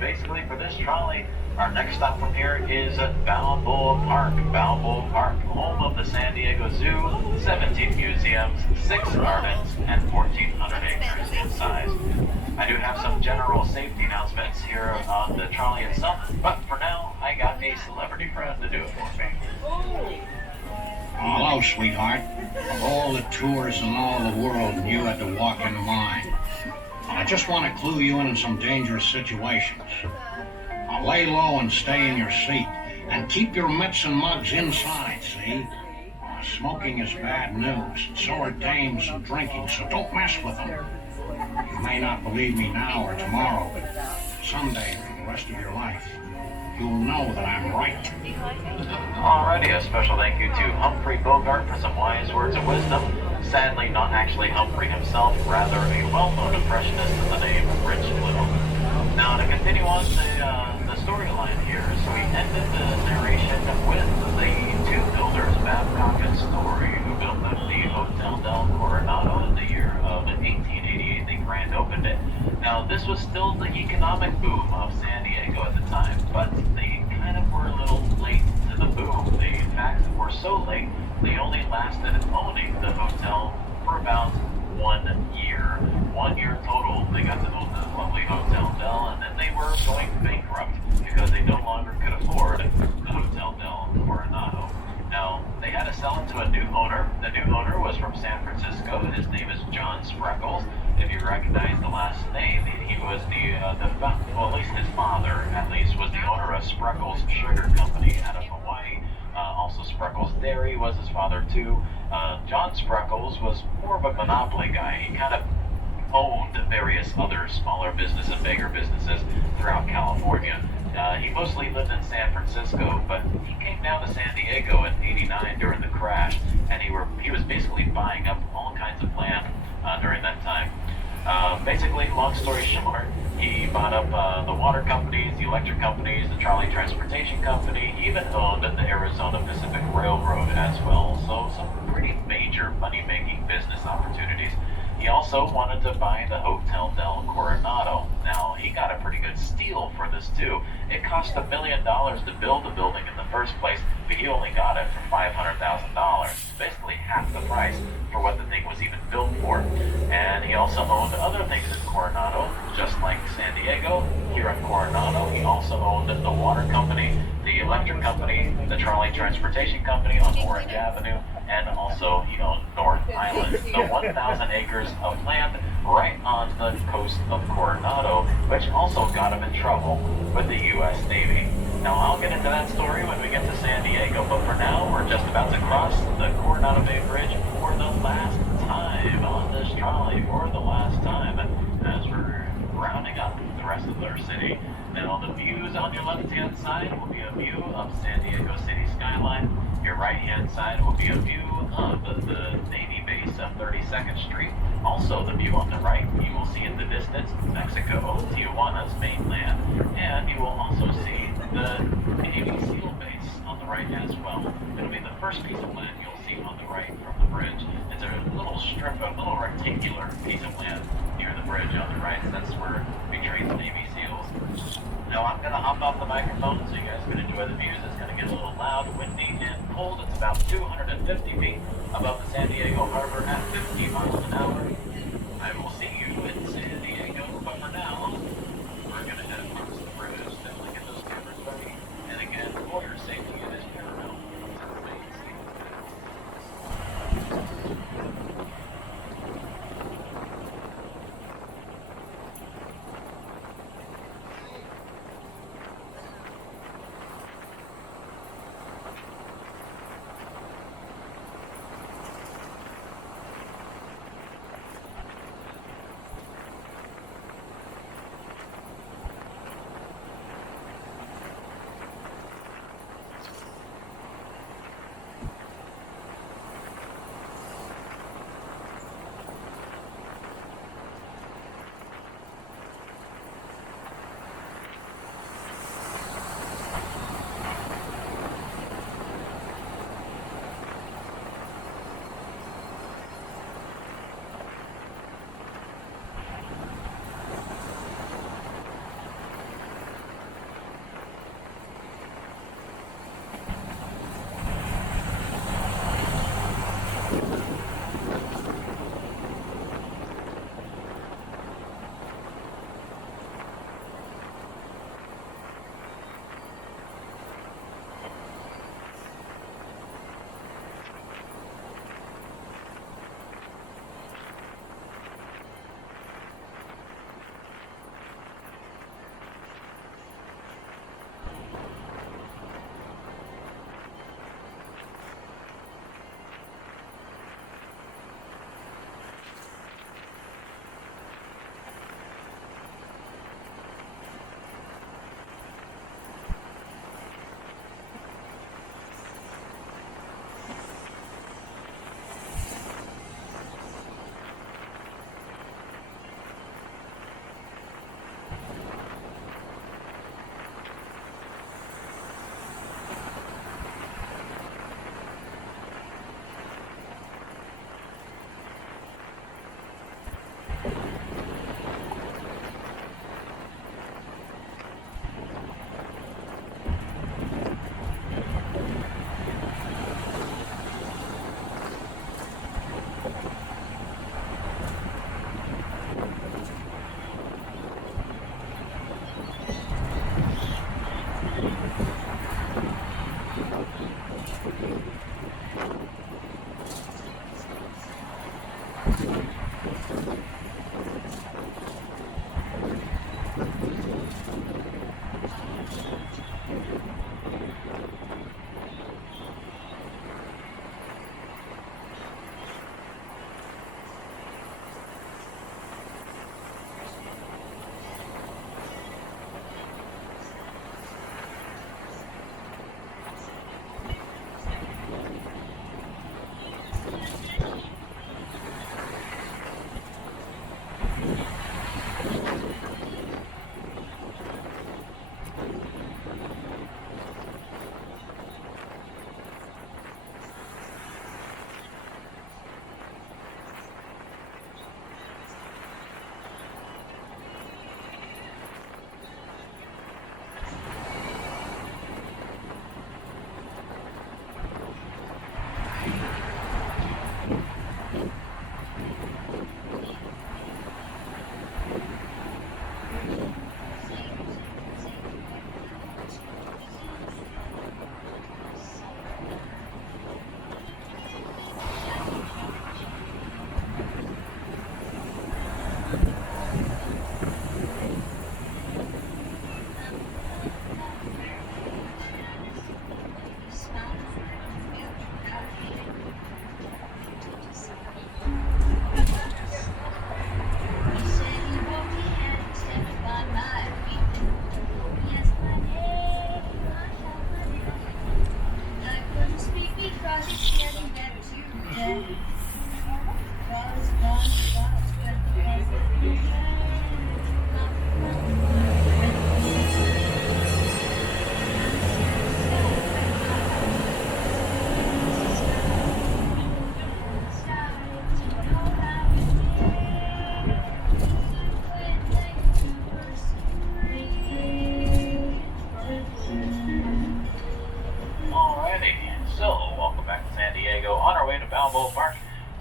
basically for this trolley, our next stop from here is at Balboa Park. Balboa Park, home of the San Diego Zoo, 17 museums, 6 gardens, and 1,400 acres in size. I do have some general safety announcements here on the trolley itself, but for now, I got a celebrity friend to do it for me. Hello, sweetheart. Of all the tours in all the world, you had to walk into mine. I just want to clue you in some dangerous situations. Now lay low and stay in your seat, and keep your mitts and mugs inside, see? Smoking is bad news, and so are dames and drinking, so don't mess with them. You may not believe me now or tomorrow, but someday for the rest of your life, you'll know that I'm right. Alrighty, a special thank you to Humphrey Bogart for some wise words of wisdom. Sadly, not actually Humphrey himself, rather a well-known impressionist in the name of Rich Little. Now, to continue on the storyline here, so we ended the narration with the two builders, Babcock and Story, who built the Hotel del Coronado in the year of 1888. They grand opened it. Now, this was still the economic boom of San Diego at the time, but they kind of were a little late to the boom. They, in fact, were so late, they only lasted owning the hotel for about 1 year. 1 year total, they got to own the lovely Hotel Del, and then they were going bankrupt because they no longer could afford the Hotel Del Coronado. Now, they had to sell it to a new owner. The new owner was from San Francisco. His name is John Spreckles. If you recognize the last name, he was well, at least his father, at least, was the owner of Spreckles Sugar Company out of Hawaii. Also, Spreckles Dairy was his father, too. John Spreckles was more of a monopoly guy. He kind of owned various other smaller businesses and bigger businesses throughout California. He mostly lived in San Francisco, but he came down to San Diego in '89 during the crash, and he was basically buying up all kinds of land during that time. Basically, long story short, he bought up the water companies, the electric companies, the trolley transportation company. He even owned the Arizona Pacific Railroad as well. So some pretty major money-making business opportunities. He also wanted to buy the Hotel del Coronado. Now, he got a pretty good steal for this, too. It cost $1 million to build the building in the first place, but he only got it for $500,000. Basically half the price for what the thing was even built for. And he also owned other things in Coronado, just like San Diego. Here in Coronado, he also owned the water company, the electric company, the trolley transportation company on Orange Avenue, and also he owned North Island, the 1,000 acres of land right on the coast of Coronado, which also got him in trouble with the U.S. Navy. Now, I'll get into that story when we get to San Diego, but for now, we're just about to cross the Coronado Bay Bridge for the last time on this trolley, for the last time, as we're rounding up the rest of our city. Now, the views on your left-hand side will be a view of San Diego City skyline. Your right-hand side will be a view of the Navy base of 32nd Street. Also, the view on the right, you will see in the distance Mexico, Tijuana's mainland, and you will also see the Navy SEAL base on the right as well. It'll be the first piece of land you'll see on the right from the bridge. It's a little strip, a little rectangular piece of land near the bridge on the right. That's where we train the Navy SEALs. Now, I'm going to hop off the microphone so you guys can enjoy the views. It's going to get a little loud, windy, and cold. It's about 250 feet above the San Diego harbor at 50 miles an hour. I will see you in San Diego, but for now, we're going to head across the bridge. Definitely get those cameras ready. And again, for your safety, it is paramount.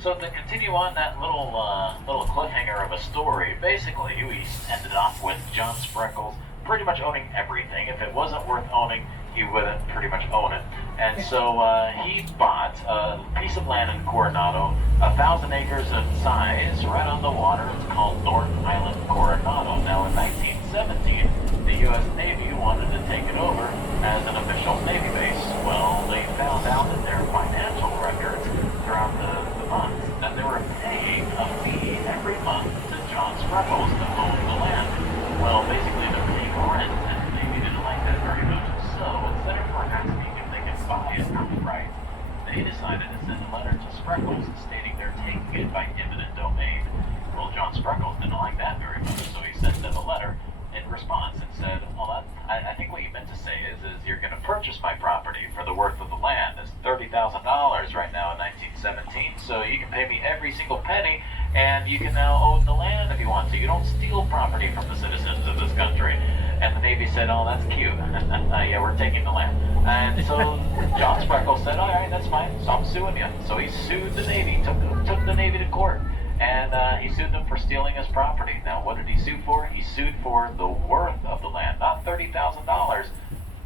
So to continue on that little cliffhanger of a story, basically we ended off with John Spreckles pretty much owning everything. If it wasn't worth owning, he wouldn't pretty much own it. And so he bought a piece of land in Coronado, 1,000 acres in size, right on the water. It's called North Island, Coronado. Now in 1917, the U.S. Navy wanted to take it over as an official Navy base. Well, they found out in their financial records throughout the months that they were paying a fee every month to John Spreckles to own the land. Well, basically they're paying rent, and the Navy didn't like that very much. So instead of asking if they could buy it outright, they decided to send a letter to Spreckles stating they're taking it by eminent domain. Well, John Spreckles didn't like that very much, so he sent them a letter in response and said, well, I think what you meant to say is you're going to purchase my property for the worth of the land. It's $30,000 right now in 1917, so you can pay me every single penny, and you can now own the land if you want to. You don't steal property from the citizens of this country. And the Navy said, oh, that's cute. Yeah, we're taking the land. And so John Spreckles said, all right, that's fine. So I'm suing you. So he sued the Navy, took the Navy to court. And he sued them for stealing his property. Now, what did he sue for? He sued for the worth of the land. Not $30,000,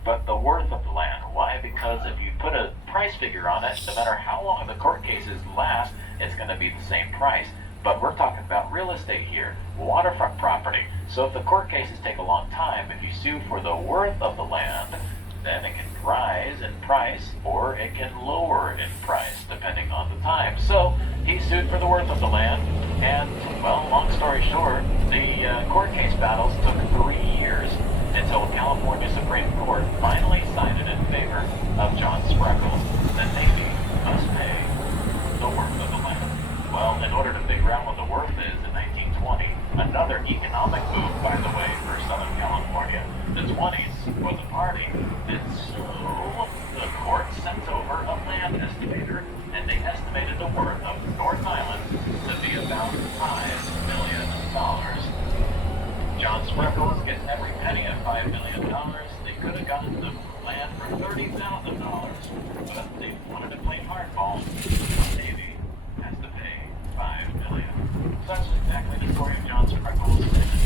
but the worth of the land. Why? Because if you put a price figure on it, no matter how long the court cases last, it's going to be the same price. But we're talking about real estate here, waterfront property. So if the court cases take a long time, if you sue for the worth of the land, then it can rise in price or it can lower in price depending on the time. So he sued for the worth of the land, and, well, long story short, the court case battles took 3 years until California Supreme Court finally sided in favor of John Spreckles. The Navy must pay the worth of the land. Well, in order to figure out what the worth is in 1920, another economic move, by the way, for Southern California, the 20s was a party, and so the court sent over a land estimator, and they estimated the worth of North Island to be about $5 million. John Spreckles gets every penny of $5 million. They could have gotten the land for $30,000, but they wanted to play hardball. The Navy has to pay $5 million. So that's exactly the story of John Spreckles,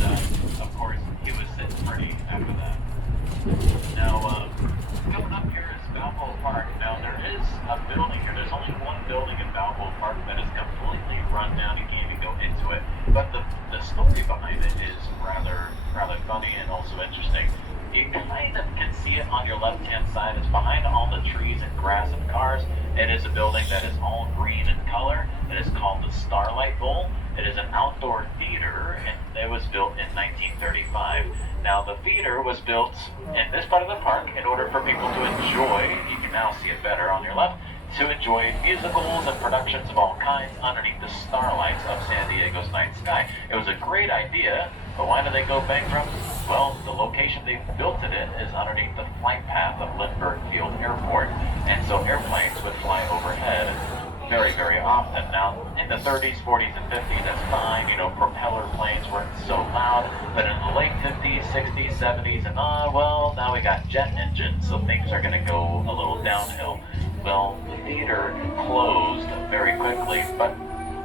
and of course, he was sitting pretty after that. Now, coming up here is Balboa Park. Now, there is a building here. There's only one building in Balboa Park that is completely run down. You can't even go into it. But the story behind it is rather funny and also interesting. You kind of can see it on your left-hand side. It's behind all the trees and grass and cars. It is a building that is all green in color. It is called the Starlight Bowl. It is an outdoor theater, and it was built in 1935. Now, the theater was built in this part of the park in order for people to enjoy, you can now see it better on your left, to enjoy musicals and productions of all kinds underneath the starlights of San Diego's night sky. It was a great idea, but why did they go bankrupt? Well, the location they built it in is underneath the flight path of Lindbergh Field Airport, and so airplanes would fly overhead very, very often. Now, in the 30s, 40s, and 50s, that's fine. You know, propeller planes weren't so loud. But in the late 50s, 60s, 70s, and well, now we got jet engines, so things are going to go a little downhill. Well, the theater closed very quickly, but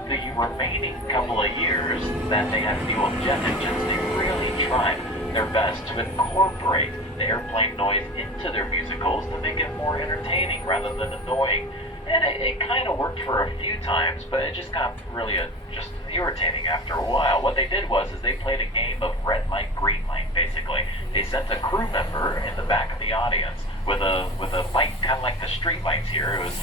the remaining couple of years that they had to deal with jet engines, they really tried their best to incorporate the airplane noise into their musicals to make it more entertaining rather than annoying. And it kind of worked for a few times, but it just got really just irritating after a while. What they did was they played a game of red light, green light, basically. They sent a crew member in the back of the audience with a light, kind of like the street lights here. It was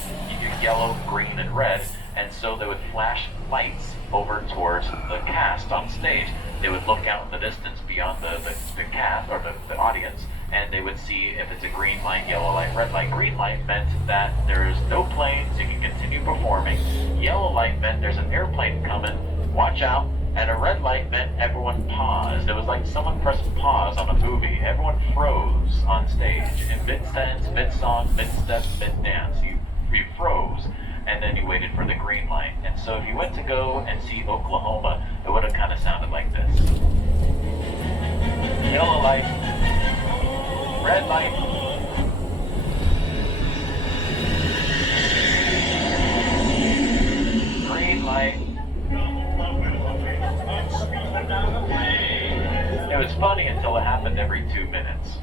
yellow, green, and red, and so they would flash lights over towards the cast on stage. They would look out in the distance beyond the cast, or the audience, and they would see if it's a green light, yellow light, red light. Green light meant that there's no planes, you can continue performing. Yellow light meant there's an airplane coming, watch out. And a red light meant everyone paused. It was like someone pressed pause on a movie. Everyone froze on stage. In mid-sentence, mid-song, mid-step, mid-dance. You froze, and then you waited for the green light. And so if you went to go and see Oklahoma, it would have kind of sounded like this. Yellow light, red light, green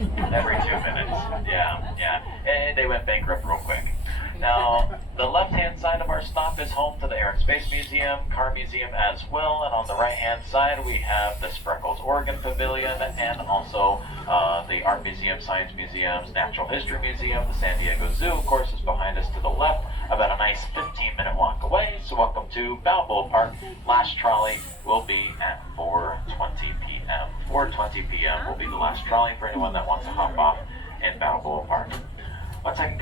Every 2 minutes. Yeah. And they went bankrupt real quick. Now, the left-hand side of our stop is home to the Air and Space Museum, Car Museum as well, and on the right-hand side we have the Spreckles Oregon Pavilion and also the Art Museum, Science Museums, Natural History Museum. The San Diego Zoo, of course, is behind us to the left, about a nice 15-minute walk away. So welcome to Balboa Park. Last trolley will be at 4:20 p.m. 4:20 p.m. will be the last trolley for anyone that wants to hop off in Balboa Park. One second.